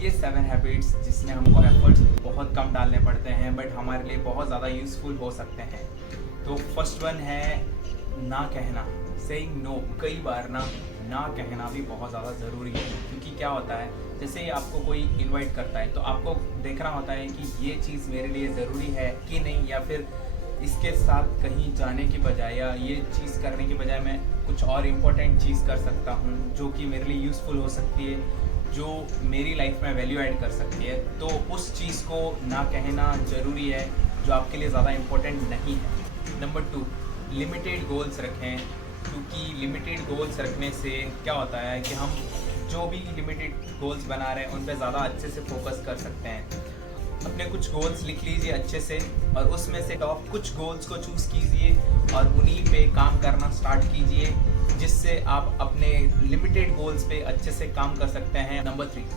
ये 7 हैबिट्स जिसमें हमको एफर्ट्स बहुत कम डालने पड़ते हैं बट हमारे लिए बहुत ज़्यादा यूज़फुल हो सकते हैं। तो फर्स्ट वन है ना कहना, सेइंग नो। कई बार ना कहना भी बहुत ज़्यादा ज़रूरी है, क्योंकि क्या होता है, जैसे ही आपको कोई इनवाइट करता है तो आपको देखना होता है कि ये चीज़ मेरे लिए ज़रूरी है कि नहीं, या फिर इसके साथ कहीं जाने की बजाय या ये चीज़ करने की बजाय मैं कुछ और इम्पोर्टेंट चीज़ कर सकता हूँ जो कि मेरे लिए यूज़फुल हो सकती है, जो मेरी लाइफ में वैल्यू ऐड कर सकती है। तो उस चीज़ को ना कहना ज़रूरी है जो आपके लिए ज़्यादा इम्पोर्टेंट नहीं है। नंबर 2, लिमिटेड गोल्स रखें, क्योंकि लिमिटेड गोल्स रखने से क्या होता है कि हम जो भी लिमिटेड गोल्स बना रहे हैं उन पर ज़्यादा अच्छे से फोकस कर सकते हैं। अपने कुछ गोल्स लिख लीजिए अच्छे से, और उसमें से टॉप कुछ गोल्स को चूज़ कीजिए और उन्हीं पे काम करना स्टार्ट कीजिए, जिससे आप अपने लिमिटेड गोल्स पे अच्छे से काम कर सकते हैं। नंबर 3,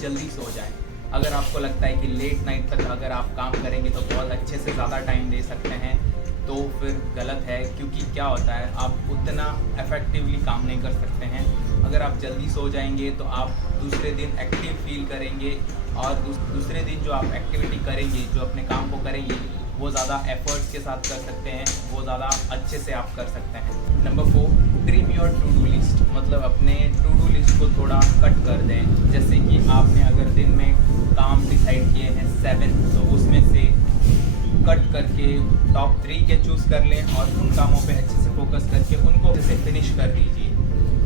जल्दी सो जाएं। अगर आपको लगता है कि लेट नाइट तक अगर आप काम करेंगे तो बहुत अच्छे से ज़्यादा टाइम दे सकते हैं, तो फिर गलत है, क्योंकि क्या होता है आप उतना इफ़ेक्टिवली काम नहीं कर सकते हैं। अगर आप जल्दी सो जाएंगे तो आप दूसरे दिन एक्टिव फील करेंगे, और दूसरे दिन जो आप एक्टिविटी करेंगे, जो अपने काम को करेंगे, वो ज़्यादा एफर्ट्स के साथ कर सकते हैं, वो ज़्यादा अच्छे से आप कर सकते हैं। Number 4, trim your to do list. मतलब अपने टू डू लिस्ट को थोड़ा कट कर दें। जैसे कि आपने अगर दिन में काम डिसाइड किए हैं 7, तो उसमें से कट करके टॉप 3 के चूज़ कर लें और उन कामों पे अच्छे से फोकस करके उनको अच्छे से फिनिश कर दीजिए।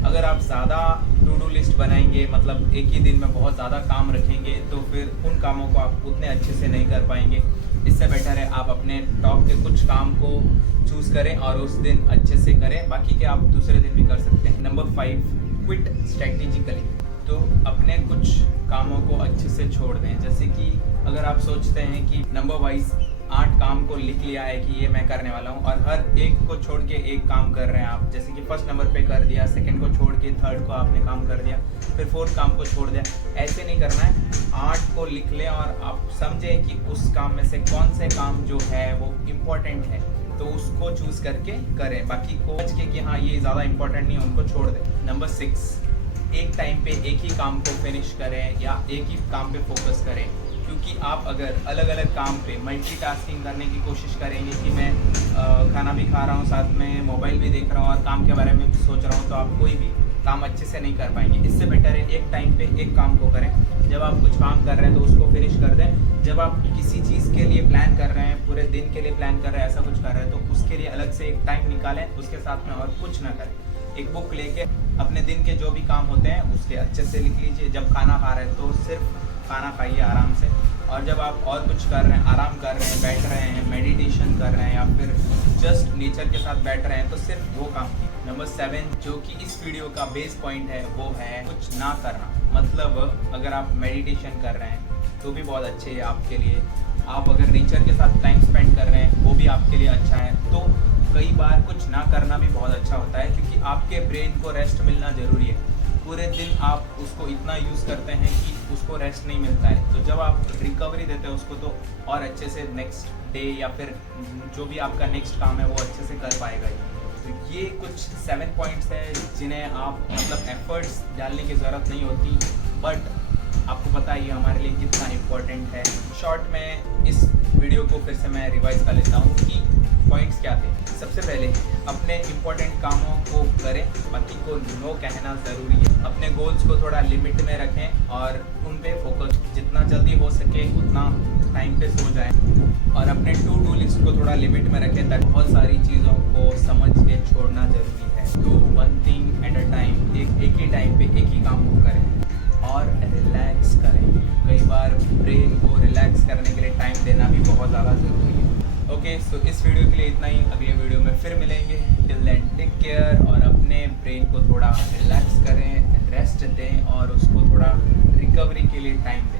अगर आप ज़्यादा टू डू लिस्ट बनाएंगे, मतलब एक ही दिन में बहुत ज़्यादा काम रखेंगे, तो फिर उन कामों को आप उतने अच्छे से नहीं कर पाएंगे। इससे बेटर है आप अपने टॉप के कुछ काम को चूज़ करें और उस दिन अच्छे से करें, बाकी के आप दूसरे दिन भी कर सकते हैं। Number 5, quit strategically. तो अपने कुछ कामों को अच्छे से छोड़ दें। जैसे कि अगर आप सोचते हैं कि नंबर वाइज 8 काम को लिख लिया है कि ये मैं करने वाला हूँ, और हर एक को छोड़ के एक काम कर रहे हैं आप, जैसे कि फर्स्ट नंबर पे कर दिया, सेकंड को छोड़ के थर्ड को आपने काम कर दिया, फिर फोर्थ काम को छोड़ दिया, ऐसे नहीं करना है। 8 को लिख लें और आप समझें कि उस काम में से कौन से काम जो है वो इम्पोर्टेंट है, तो उसको चूज़ करके करें। बाकी को समझ के कि हाँ ये ज़्यादा इम्पोर्टेंट नहीं है, उनको छोड़ दें। नंबर 6, एक टाइम पे एक ही काम को फिनिश करें या एक ही काम पे फोकस करें, क्योंकि आप अगर अलग अलग काम पे मल्टीटास्किंग करने की कोशिश करेंगे कि मैं खाना भी खा रहा हूँ, साथ में मोबाइल भी देख रहा हूँ और काम के बारे में भी सोच रहा हूँ, तो आप कोई भी काम अच्छे से नहीं कर पाएंगे। इससे बेटर है एक टाइम पे एक काम को करें। जब आप कुछ काम कर रहे हैं तो उसको फिनिश कर दें। जब आप किसी चीज़ के लिए प्लान कर रहे हैं, पूरे दिन के लिए प्लान कर रहे हैं, ऐसा कुछ कर रहे हैं, तो उसके लिए अलग से एक टाइम निकालें, उसके साथ में और कुछ ना करें। एक बुक लेके अपने दिन के जो भी काम होते हैं उसके अच्छे से लिख लीजिए। जब खाना खा रहे हैं तो सिर्फ खाना खाइए आराम से, और जब आप और कुछ कर रहे हैं, आराम कर रहे हैं, बैठ रहे हैं, मेडिटेशन कर रहे हैं, या फिर जस्ट नेचर के साथ बैठ रहे हैं, तो सिर्फ वो काम कीजिए। नंबर 7, जो कि इस वीडियो का बेस पॉइंट है, वो है कुछ ना करना। मतलब अगर आप मेडिटेशन कर रहे हैं तो भी बहुत अच्छे है आपके लिए। आप अगर नेचर के साथ टाइम स्पेंड कर रहे हैं वो भी आपके लिए अच्छा है। तो कई बार कुछ ना करना भी बहुत अच्छा होता है, क्योंकि आपके ब्रेन को रेस्ट मिलना ज़रूरी है। पूरे दिन आप उसको इतना यूज़ करते हैं कि उसको रेस्ट नहीं मिलता है, तो जब आप रिकवरी देते हैं उसको, तो और अच्छे से नेक्स्ट डे या फिर जो भी आपका नेक्स्ट काम है वो अच्छे से कर पाएगा। तो ये कुछ 7 पॉइंट्स हैं जिन्हें आप मतलब एफर्ट्स डालने की ज़रूरत नहीं होती, बट आपको पता है ये हमारे लिए कितना इम्पोर्टेंट है। शॉर्ट में इस वीडियो को फिर से मैं रिवाइज कर लेता हूँ कि पॉइंट्स क्या थे। सबसे पहले अपने इम्पोर्टेंट कामों को करें, बाकी को नो कहना ज़रूरी है। अपने गोल्स को थोड़ा लिमिट में रखें और उन पे फोकस, जितना जल्दी हो सके उतना टाइम पे सो जाएं, और अपने टू डू लिस्ट को थोड़ा लिमिट में रखें, ताकि बहुत सारी चीज़ों को समझ के छोड़ना ज़रूरी है। Do one thing at a time, एक ही टाइम पे एक ही काम को करें और रिलैक्स करें। कई बार ब्रेन को रिलैक्स करने के लिए टाइम देना भी बहुत ज़्यादा ज़रूरी है। ओके, सो इस वीडियो के लिए इतना ही। अगले वीडियो में फिर मिलेंगे। टिल देन टेक केयर, और अपने ब्रेन को थोड़ा रिलैक्स करें, रेस्ट दें और उसको थोड़ा रिकवरी के लिए टाइम दें।